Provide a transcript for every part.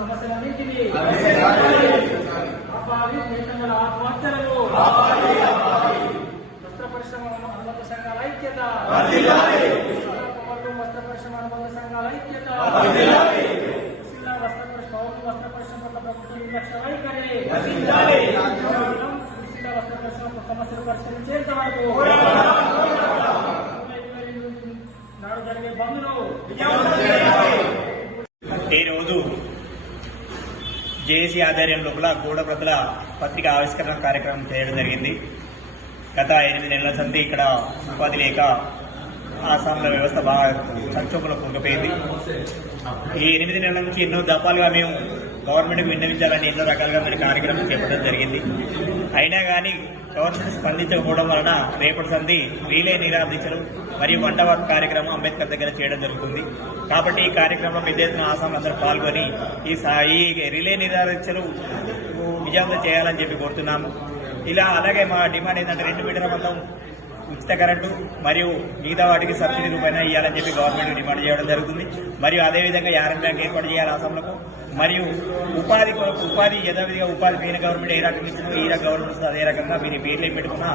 సమస్యలన్నింటినీ ఆత్మహత్యలను వస్త్ర పరిశ్రమ అనుబంధ సంఘాల ఐక్యత, వస్త్ర పరిశ్రమ అనుబంధ సంఘాల ఐక్యత, వస్త్ర పరిశ్రమ పట్ల ప్రభుత్వ నిర్లక్ష్య వైఖరి, వస్త్ర పరిశ్రమ సమస్యలు పరిష్కరించేంత వరకు నాడు జరిగే బంద్ను ఈరోజు జేఏసీ ఆధ్వర్యం లోపల గూఢప్రతుల పత్రిక ఆవిష్కరణ కార్యక్రమం చేయడం జరిగింది. గత 8 నెలల సంది ఇక్కడ ఉపాధి లేక ఆసాంల వ్యవస్థ బాగా సంక్షోభంలో కుంగిపోయింది. ఈ 8 నెలల నుంచి ఎన్నో దఫాలుగా మేము గవర్నమెంట్కి విన్నవించాలని ఎన్నో రకాలుగా మన కార్యక్రమం చేపట్టడం జరిగింది. అయినా కానీ గవర్నమెంట్ స్పందించకపోవడం వలన రేపటి సంది రీలే నిరాదీక్షలు మరియు వంటవార్పు కార్యక్రమం అంబేద్కర్ దగ్గర చేయడం జరుగుతుంది. కాబట్టి ఈ కార్యక్రమంలో పెద్ద ఎత్తున ఆసాంలు అందరూ పాల్గొని ఈ రిలే నిరాదీక్షలు విజయవంతం చేయాలని చెప్పి కోరుతున్నాము. ఇలా అలాగే మా డిమాండ్ ఏంటంటే 2 మీటర్ల మొత్తం ఉచిత కరెంటు మరియు మిగతా వాటికి సబ్సిడీ రూపాయన ఇవ్వాలని చెప్పి గవర్నమెంట్ డిమాండ్ చేయడం జరుగుతుంది. మరియు అదేవిధంగా యారన్ బ్యాంక్ ఏర్పాటు చేయాలి ఆసాంలకు. మరియు ఉపాధి కొరకు ఉపాధి యథావిధిగా ఉపాధి పోయిన గవర్నమెంట్ ఏ రకంగా ఇచ్చిందో ఈ గవర్నమెంట్ అదే రకంగా మీరు పేర్లు ఏం పెట్టుకున్నా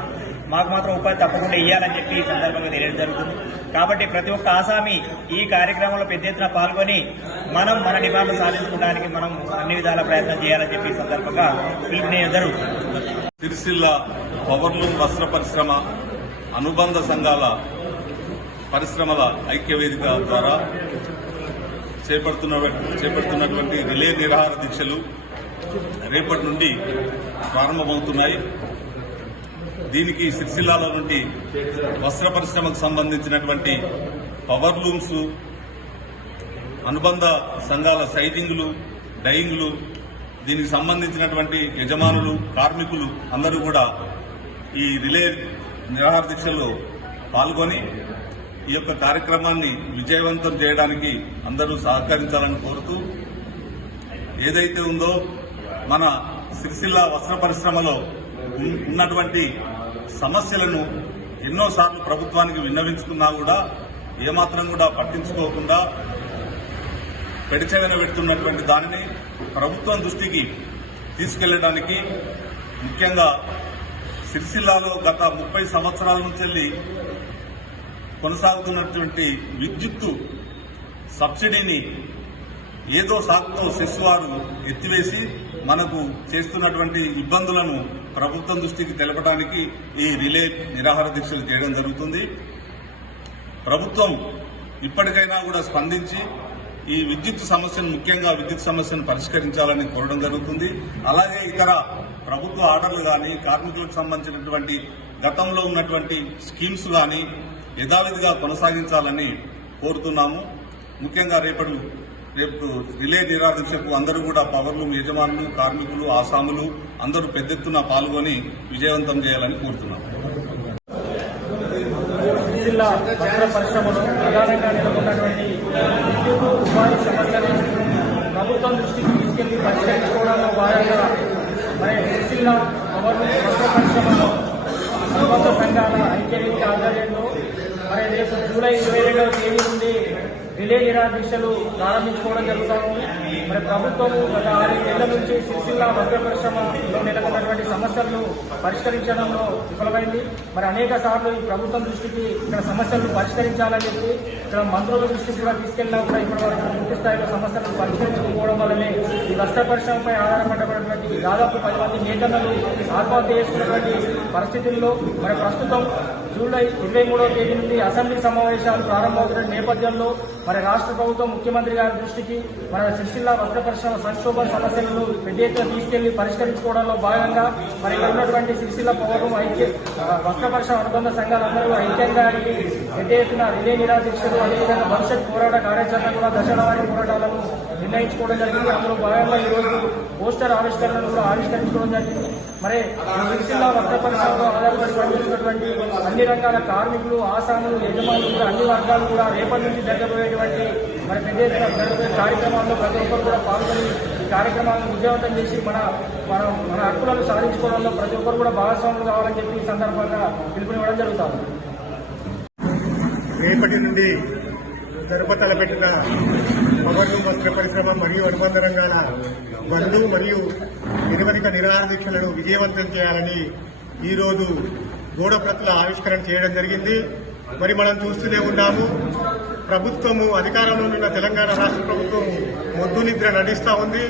మాకు మాత్రం ఉపాధి తప్పకుండా ఇవ్వాలని చెప్పి ఈ సందర్భంగా తెలియడం జరుగుతుంది. కాబట్టి ప్రతి ఒక్క ఆసామి ఈ కార్యక్రమంలో పెద్ద ఎత్తున పాల్గొని మనం మన డిమాండ్లు సాధించుకోవడానికి మనం అన్ని విధాల ప్రయత్నం చేయాలని చెప్పి ఈ సందర్భంగా పిలుపునివ్వడం జరుగుతుంది. సిరిసిల్ల పవర్లూమ్ వస్త్ర పరిశ్రమ అనుబంధ సంఘాల పరిశ్రమల ఐక్యవేదిక ద్వారా చేపడుతున్నటువంటి రిలే నిరాహార దీక్షలు రేపటి నుండి ప్రారంభమవుతున్నాయి. దీనికి సిరిసిల్లాల నుండి వస్త్ర పరిశ్రమకు సంబంధించినటువంటి పవర్లూమ్స్, అనుబంధ సంఘాల సైజింగ్లు, డైయింగ్లు, దీనికి సంబంధించినటువంటి యజమానులు, కార్మికులు అందరూ కూడా ఈ రిలే నిరాహార దీక్షల్లో పాల్గొని ఈ యొక్క కార్యక్రమాన్ని విజయవంతం చేయడానికి అందరూ సహకరించాలని కోరుతూ, ఏదైతే ఉందో మన సిరిసిల్ల వస్త్ర పరిశ్రమలో ఉన్నటువంటి సమస్యలను ఎన్నోసార్లు ప్రభుత్వానికి విన్నవించుకున్నా కూడా ఏమాత్రం కూడా పట్టించుకోకుండా పెడిచెవిన పెడుతున్నటువంటి దానిని ప్రభుత్వం దృష్టికి తీసుకెళ్లడానికి, ముఖ్యంగా సిరిసిల్లాలో గత 30 సంవత్సరాల నుంచి కొనసాగుతున్నటువంటి విద్యుత్తు సబ్సిడీని ఏదో సాకుతో సెస్ వారు ఎత్తివేసి మనకు చేస్తున్నటువంటి ఇబ్బందులను ప్రభుత్వం దృష్టికి తెలపడానికి ఈ రిలే నిరాహార దీక్షలు చేయడం జరుగుతుంది. ప్రభుత్వం ఇప్పటికైనా కూడా స్పందించి ఈ విద్యుత్ సమస్యను, ముఖ్యంగా విద్యుత్ సమస్యను పరిష్కరించాలని కోరడం జరుగుతుంది. అలాగే ఇతర ప్రభుత్వ ఆర్డర్లు కానీ, కార్మికులకు సంబంధించినటువంటి గతంలో ఉన్నటువంటి స్కీమ్స్ కానీ యథావిధిగా కొనసాగించాలని కోరుతున్నాము. ముఖ్యంగా రేపు రిలే నిరాదీక్షకు అందరూ కూడా పవర్లూమ్ యజమానులు, కార్మికులు, ఆసాములు అందరూ పెద్ద ఎత్తున పాల్గొని విజయవంతం చేయాలని కోరుతున్నాము. జిల్లా వస్త్ర పరిశ్రమలో ప్రధానంగా నెలకొన్నటువంటి విద్యుత్ ఉపాధి సమస్యలు ప్రభుత్వం దృష్టికి తీసుకెళ్లి పరిష్కరించుకోవడంలో భాగంగా మరి సిరిసిల్ల పవర్లూమ్ వస్త్ర పరిశ్రమలో అనుబంధ సంఘాల ఐక్యవేదిక ఆధ్వర్యంలో మరి రేపు జూలై 22వ తేదీ నుండి రిలే నిరాదీక్షలు ప్రారంభించుకోవడం జరుగుతుంది. మరి ప్రభుత్వం గత 6 నెలల నుంచి సిరిసిల్ల వస్త్ర పరిశ్రమలో నెలకొన్నటువంటి సమస్యలను పరిష్కరించడంలో విఫలమైంది. మరి అనేక సార్లు ఈ ప్రభుత్వం దృష్టికి ఇక్కడ సమస్యలను పరిష్కరించాలని చెప్పి ఇక్కడ మంత్రుల దృష్టికి కూడా తీసుకెళ్లినా కూడా ఇప్పటివరకు పూర్తి స్థాయిలో సమస్యలను పరిష్కరించకపోవడం వల్లనే ఈ వస్త్ర పరిశ్రమపై ఆధారపడినటువంటి దాదాపు 10 మంది నేతలు ఆత్మహత్య చేసుకున్నటువంటి పరిస్థితుల్లో మరి ప్రస్తుతం జూలై 23వ తేదీ నుండి అసెంబ్లీ సమావేశాలు ప్రారంభమవుతున్న నేపథ్యంలో మరి రాష్ట్ర ప్రభుత్వం ముఖ్యమంత్రి గారి దృష్టికి మన సిరిసిల్ల వస్త్ర పరిశ్రమ సంక్షోభ సమస్యలను పెద్ద ఎత్తున తీసుకెళ్లి పరిష్కరించుకోవడంలో భాగంగా మరి ఇక్కడ ఉన్నటువంటి సిరిసిల్ల పవర్లూమ్ వస్త్ర పరిశ్రమ అనుబంధ సంఘాలందరూ ఐక్యంగా పెద్ద ఎత్తున రిలే నిరాదీక్షలు, అదేవిధంగా భవిష్యత్ పోరాట కార్యాచరణ కూడా దశలవారీ పోరాటాలను నిర్ణయించుకోవడం జరిగింది. అందులో భాగంగా ఈ రోజు పోస్టర్ ఆవిష్కరణను కూడా ఆవిష్కరించుకోవడం జరిగింది. మరి సిరిసిల్ల వస్త్ర పరిశ్రమలో ఆధారపడి పనిచేస్తున్నటువంటి అన్ని రకాల కార్మికులు, ఆసాములు, యజమానులు కూడా అన్ని వర్గాలు కూడా రేపటి నుంచి జరగబోయేటువంటి మరి పెద్ద ఎత్తున జరుగుతున్న కార్యక్రమాల్లో ప్రతి ఒక్కరు కూడా పాల్గొని ఈ కార్యక్రమాలను విజయవంతం చేసి మన మన మన హక్కులను సాధించుకోవడంలో ప్రతి ఒక్కరు కూడా భాగస్వాములు కావాలని చెప్పి ఈ సందర్భంగా పిలుపునివ్వడం జరుగుతుంది. రేపటి నుండి జరుపతలపెట్టిన పవర్లు వస్త్ర పరిశ్రమ మరియు అనుబంధ రంగాల బంధు మరియు నిరవధిక నిరాహార దీక్షలను విజయవంతం చేయాలని ఈరోజు గోడప్రతుల ఆవిష్కరణ చేయడం జరిగింది. మరి మనం చూస్తూనే ఉన్నాము, ప్రభుత్వము అధికారంలో ఉన్న తెలంగాణ రాష్ట్ర ప్రభుత్వం మొద్దు నిద్ర నటిస్తూ ఉంది.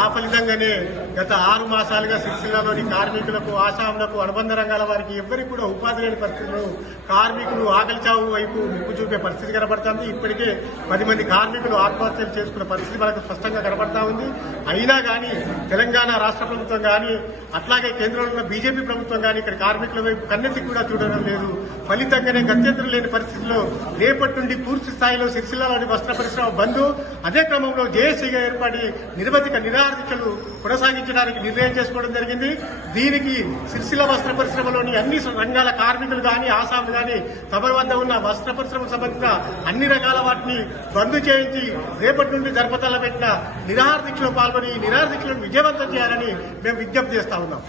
ఆ ఫలితంగానే గత 6 మాసాలుగా సిరిసిల్లాలోని కార్మికులకు, ఆసాములకు, అనుబంధ రంగాల వారికి ఎవ్వరికి కూడా ఉపాధి లేని పరిస్థితులు, కార్మికులు ఆకలి చావు వైపు ముప్పు చూపే పరిస్థితి కనబడుతుంది. ఇప్పటికే 10 మంది కార్మికులు ఆత్మహత్యలు చేసుకున్న పరిస్థితి మనకు స్పష్టంగా కనబడతా ఉంది. అయినా కానీ తెలంగాణ రాష్ట్ర ప్రభుత్వం కానీ అట్లాగే కేంద్రంలో ఉన్న బీజేపీ ప్రభుత్వం కానీ ఇక్కడ కార్మికుల వైపు కన్నెత్తి కూడా చూడడం లేదు. ఫలితంగానే గత్యంతరం లేని పరిస్థితుల్లో రేపటి నుండి పూర్తి స్థాయిలో సిరిసిల్లాలోని వస్త్ర పరిశ్రమ బంద్, అదే క్రమంలో జేఏసీగా ఏర్పడి నిరవధిక నిరాహార దీక్షలు కొనసాగించడానికి నిర్ణయం చేసుకోవడం జరిగింది. దీనికి సిరిసిల్ల వస్త్ర పరిశ్రమలోని అన్ని రంగాల కార్మికులు కానీ, ఆసాములు కానీ తమ వద్ద ఉన్న వస్త్ర పరిశ్రమకు సంబంధించిన అన్ని రకాల వాటిని బంద్ చేయించి రేపటి నుండి జరపతల పెట్టిన నిరాహార దీక్షలో పాల్గొని ఈ నిరాహార దీక్షలను విజయవంతం చేయాలని మేము విజ్ఞప్తి చేస్తా ఉన్నాం.